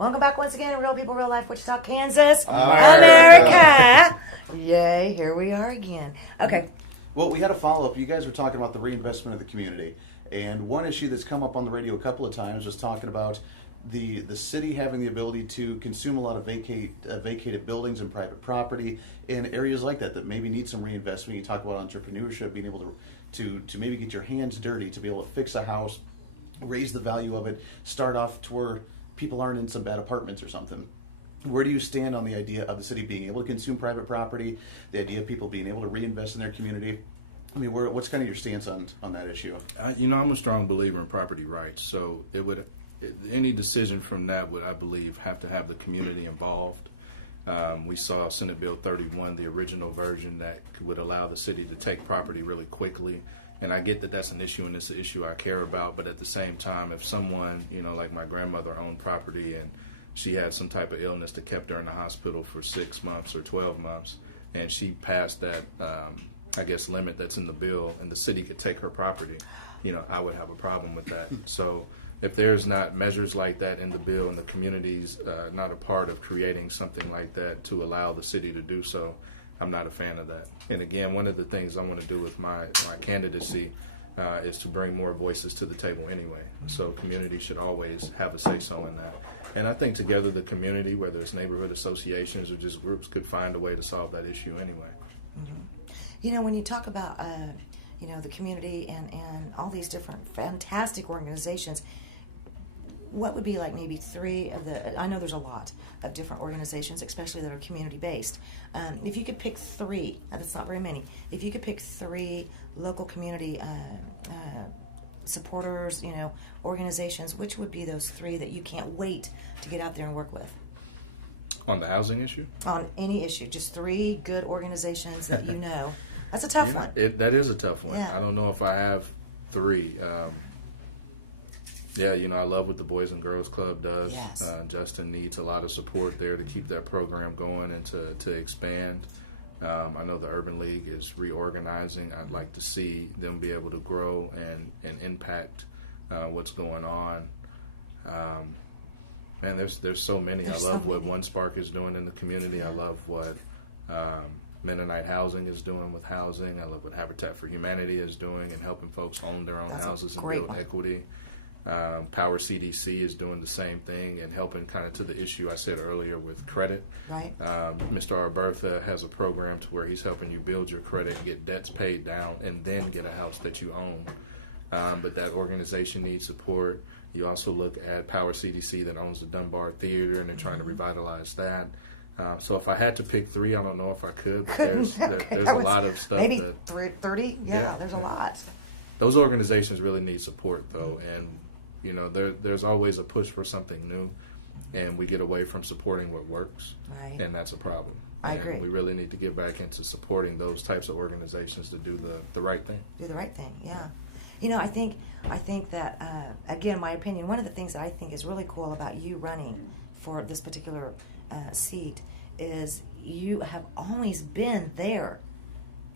Welcome back once again, Real People, Real Life, Wichita, Kansas, America. Yay, here we are again. Okay. Well, we had a follow-up. You guys were talking about the reinvestment of the community. And one issue that's come up on the radio a couple of times was talking about the city having the ability to consume a lot of vacated buildings and private property in areas like that maybe need some reinvestment. You talk about entrepreneurship, being able to maybe get your hands dirty, to be able to fix a house, raise the value of it, start off to where people aren't in some bad apartments or something. Where do you stand on the idea of the city being able to consume private property, the idea of people being able to reinvest in their community? I mean, what's kind of your stance on that issue? I'm a strong believer in property rights, so any decision from that would, I believe, have to have the community involved. We saw Senate Bill 31, the original version, that would allow the city to take property really quickly. And I get that that's an issue, and it's an issue I care about. But at the same time, if someone, like my grandmother owned property and she had some type of illness that kept her in the hospital for 6 months or 12 months, and she passed that, limit that's in the bill, and the city could take her property, I would have a problem with that. So if there's not measures like that in the bill and the community's not a part of creating something like that to allow the city to do so, I'm not a fan of that. And again, one of the things I want to do with my candidacy is to bring more voices to the table anyway. So community should always have a say-so in that. And I think together the community, whether it's neighborhood associations or just groups, could find a way to solve that issue anyway. Mm-hmm. When you talk about, the community and all these different fantastic organizations, what would be like maybe three of I know there's a lot of different organizations, especially that are community-based. If you could pick three, that's not very many, if you could pick three local community supporters, organizations, which would be those three that you can't wait to get out there and work with? On the housing issue? On any issue. Just three good organizations that you know. That's a tough one. That is a tough one. Yeah. I don't know if I have three. I love what the Boys and Girls Club does. Yes. Justin needs a lot of support there to keep that program going and to expand. I know the Urban League is reorganizing. I'd like to see them be able to grow and impact what's going on. There's so many. I love what One Spark is doing in the community. Yeah. I love what Mennonite Housing is doing with housing. I love what Habitat for Humanity is doing and helping folks own their own houses and build equity. Power CDC is doing the same thing and helping kind of to the issue I said earlier with credit. Right. Mr. Arbertha has a program to where he's helping you build your credit and get debts paid down and then get a house that you own. But that organization needs support. You also look at Power CDC that owns the Dunbar Theater and they're trying to revitalize that. So if I had to pick three, I don't know if I could. But there's a lot of stuff. Maybe 30? Yeah, there's a lot. Those organizations really need support, though. And, there's always a push for something new. And we get away from supporting what works. Right. And that's a problem. I agree. We really need to get back into supporting those types of organizations to do the right thing. Do the right thing, yeah. I think that, again, my opinion, one of the things that I think is really cool about you running for this particular seat is you have always been there.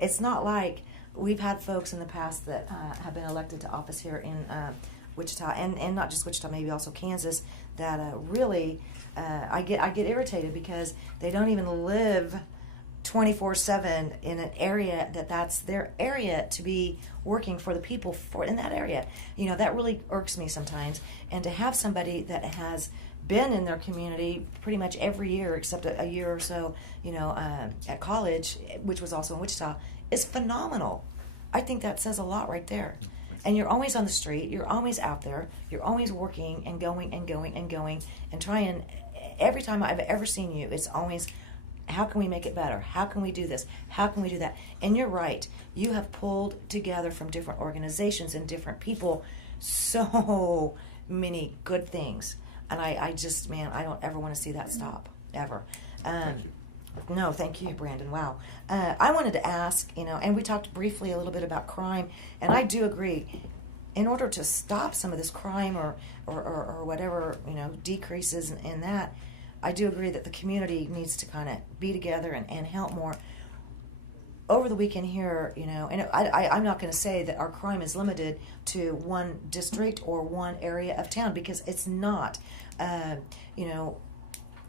It's not like we've had folks in the past that have been elected to office here in Wichita, and not just Wichita, maybe also Kansas, that really I get irritated because they don't even live 24/7 in an area that's their area to be working for the people in that area. That really irks me sometimes. And to have somebody that has been in their community pretty much every year except a year or so, at college, which was also in Wichita, is phenomenal. I think that says a lot right there. And you're always on the street, you're always out there, you're always working and going and going and going and trying. Every time I've ever seen you, it's always, how can we make it better? How can we do this? How can we do that? And you're right. You have pulled together from different organizations and different people so many good things. And I just, I don't ever want to see that stop, ever. Thank you. No, thank you, Brandon. Wow. I wanted to ask, and we talked briefly a little bit about crime, and I do agree. In order to stop some of this crime or whatever, decreases in that, I do agree that the community needs to kind of be together and help more. Over the weekend here, and I'm not going to say that our crime is limited to one district or one area of town, because it's not.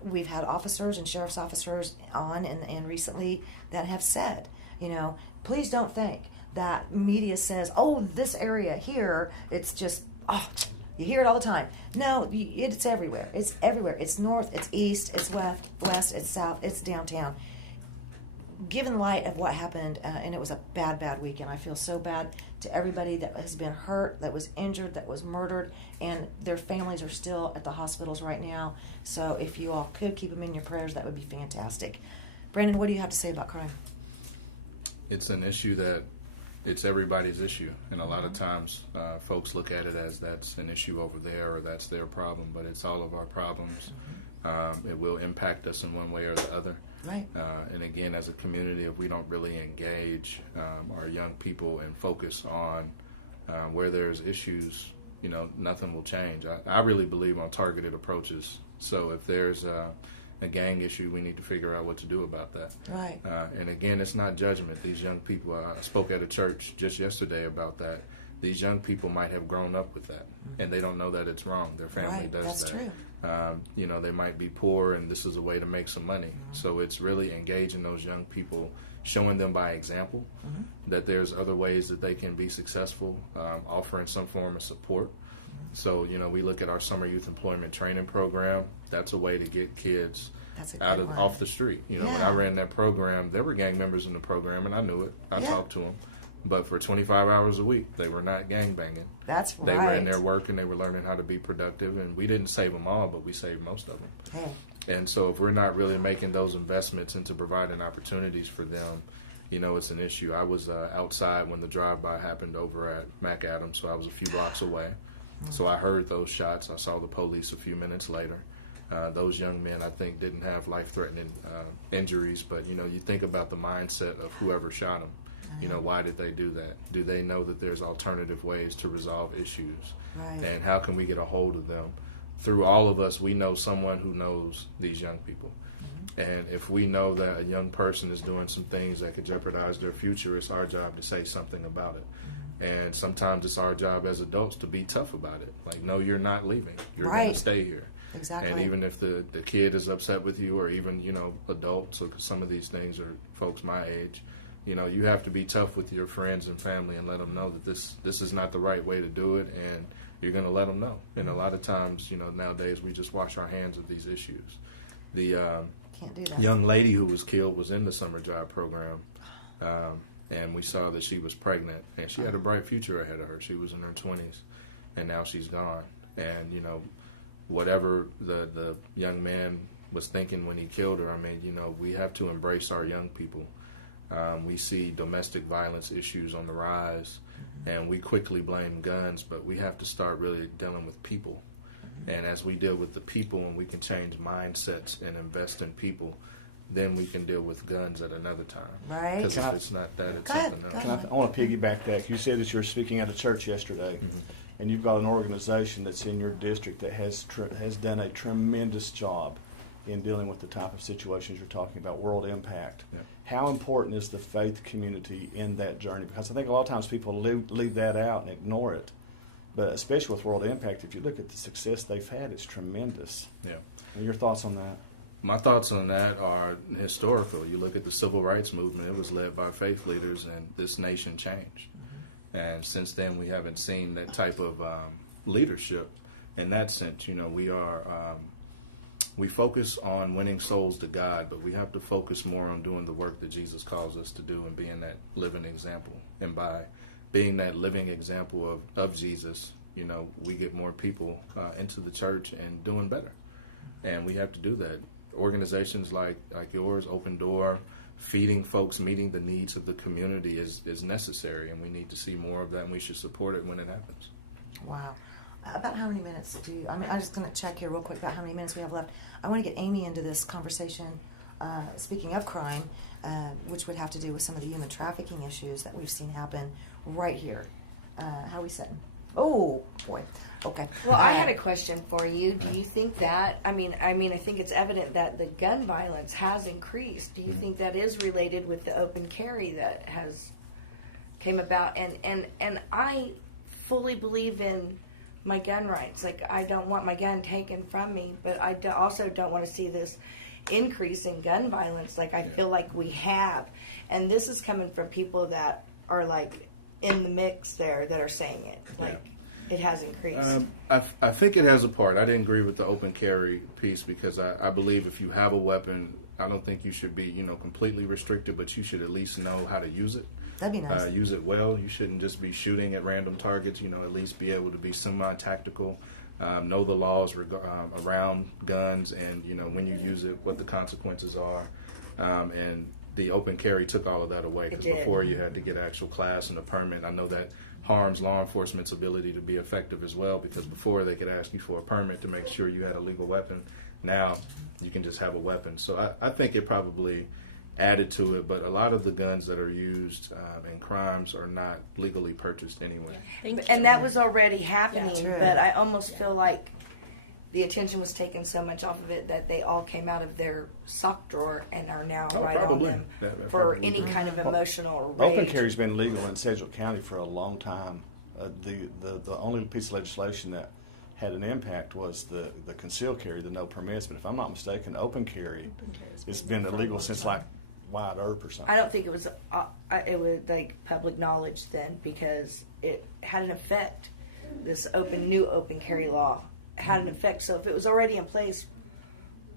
we've had officers and sheriff's officers on and recently that have said, please don't think that media says, oh, this area here, it's just, you hear it all the time. No, it's everywhere. It's everywhere. It's north, it's east, it's west, it's south, it's downtown. Given light of what happened, and it was a bad weekend, I feel so bad to everybody that has been hurt, that was injured, that was murdered, and their families are still at the hospitals right now. So if you all could keep them in your prayers, that would be fantastic. Brandon, what do you have to say about crime? It's an issue that it's everybody's issue, and a lot of times folks look at it as that's an issue over there or that's their problem, but it's all of our problems. It will impact us in one way or the other. Right. And again, as a community, if we don't really engage our young people and focus on where there's issues, nothing will change. I really believe on targeted approaches. So if there's a gang issue, we need to figure out what to do about that. Right. And again, it's not judgment. These young people, I spoke at a church just yesterday about that. These young people might have grown up with that, and they don't know that it's wrong. Their family does that's that. True. They might be poor, and this is a way to make some money. So it's really engaging those young people, showing them by example that there's other ways that they can be successful, offering some form of support. So, we look at our summer youth employment training program. That's a way to get kids off the street. When I ran that program, there were gang members in the program, and I knew it. I talked to them. But for 25 hours a week, they were not gangbanging. That's right. They were in there working. They were learning how to be productive. And we didn't save them all, but we saved most of them. Hey. And so if we're not really making those investments into providing opportunities for them, it's an issue. I was outside when the drive-by happened over at McAdams, so I was a few blocks away. So I heard those shots. I saw the police a few minutes later. Those young men, I think, didn't have life-threatening injuries. But, you think about the mindset of whoever shot them. Why did they do that? Do they know that there's alternative ways to resolve issues? Right. And how can we get a hold of them? Through all of us, we know someone who knows these young people. And if we know that a young person is doing some things that could jeopardize their future, it's our job to say something about it. And sometimes it's our job as adults to be tough about it. Like, no, you're not leaving. You're going to stay here. Exactly. And even if the kid is upset with you, or even, adults, because some of these things are folks my age, you have to be tough with your friends and family and let them know that this is not the right way to do it, and you're going to let them know. And a lot of times, nowadays we just wash our hands of these issues. The Can't do that. Young lady who was killed was in the summer job program, and we saw that she was pregnant, and she had a bright future ahead of her. She was in her 20s, and now she's gone. And, whatever the young man was thinking when he killed her, we have to embrace our young people. We see domestic violence issues on the rise, and we quickly blame guns, but we have to start really dealing with people. And as we deal with the people and we can change mindsets and invest in people, then we can deal with guns at another time. Right. Because if it's not that, it's something else. I want to piggyback that. You said that you were speaking at a church yesterday, and you've got an organization that's in your district that has done a tremendous job in dealing with the type of situations you're talking about, World Impact. Yeah. How important is the faith community in that journey? Because I think a lot of times people leave that out and ignore it. But especially with World Impact, if you look at the success they've had, it's tremendous. Yeah. And your thoughts on that? My thoughts on that are historical. You look at the civil rights movement, it was led by faith leaders, and this nation changed. And since then, we haven't seen that type of leadership. In that sense, we focus on winning souls to God, but we have to focus more on doing the work that Jesus calls us to do and being that living example. And by being that living example of Jesus, we get more people into the church and doing better. And we have to do that. Organizations like yours, Open Door, feeding folks, meeting the needs of the community is necessary, and we need to see more of that, and we should support it when it happens. Wow. About how many minutes I'm just going to check here real quick about how many minutes we have left. I want to get Amy into this conversation, speaking of crime, which would have to do with some of the human trafficking issues that we've seen happen right here. How are we sitting? Oh, boy. Okay. Well, I had a question for you. Do you think that, I think it's evident that the gun violence has increased. Do you think that is related with the open carry that has came about? And I fully believe in my gun rights. Like, I don't want my gun taken from me, but I also don't want to see this increase in gun violence like I feel like we have. And this is coming from people that are, like, in the mix there that are saying it. Like, it has increased. I think it has a part. I didn't agree with the open carry piece because I believe if you have a weapon, I don't think you should be, completely restricted, but you should at least know how to use it. That'd be nice. Use it well. You shouldn't just be shooting at random targets. At least be able to be semi-tactical, know the laws around guns, and when you use it, what the consequences are. And the open carry took all of that away because before you had to get actual class and a permit. I know that harms law enforcement's ability to be effective as well because before they could ask you for a permit to make sure you had a legal weapon. Now you can just have a weapon. So I think it probably added to it, but a lot of the guns that are used in crimes are not legally purchased anyway. And that was already happening, Yeah, but I almost feel like the attention was taken so much off of it that they all came out of their sock drawer and are now probably. on them That for probably any is. kind of emotional rage. Open carry's been legal in Sedgwick County for a long time. The only piece of legislation that had an impact was the concealed carry, the no permits. But if I'm not mistaken, open carry has been illegal since like Wyatt Earp or something. I don't think it was like public knowledge then because it had an effect. This new open carry law had an effect. So if it was already in place,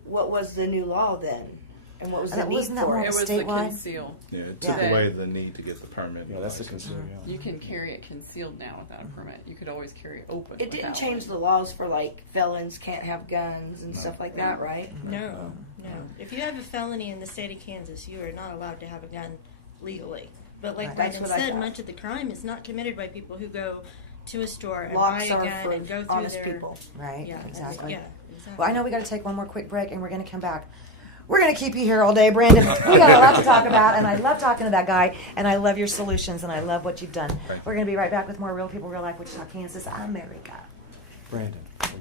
what was the new law then? And what was the need wasn't that for more it? It was statewide? the conceal. Yeah, it took Yeah. away the need to get the permit. Yeah, that's the concealed. Yeah. You can carry it concealed now without a permit. You could always carry it open. It didn't without change one. the laws for like felons can't have guns and stuff like that, right? No. If you have a felony in the state of Kansas, you are not allowed to have a gun legally. But like Right. That's Brandon what I said, thought. much of the crime is not committed by people who go to a store and Locks buy a are gun for and go through honest their people. Right, Yeah, exactly. Yeah, exactly. Well, I know we got to take one more quick break, and we're going to come back. We're going to keep you here all day, Brandon. We got a lot to talk about, and I love talking to that guy, and I love your solutions, and I love what you've done. Thank you. We're going to be right back with more Real People, Real Life, Wichita, Kansas, America. Brandon.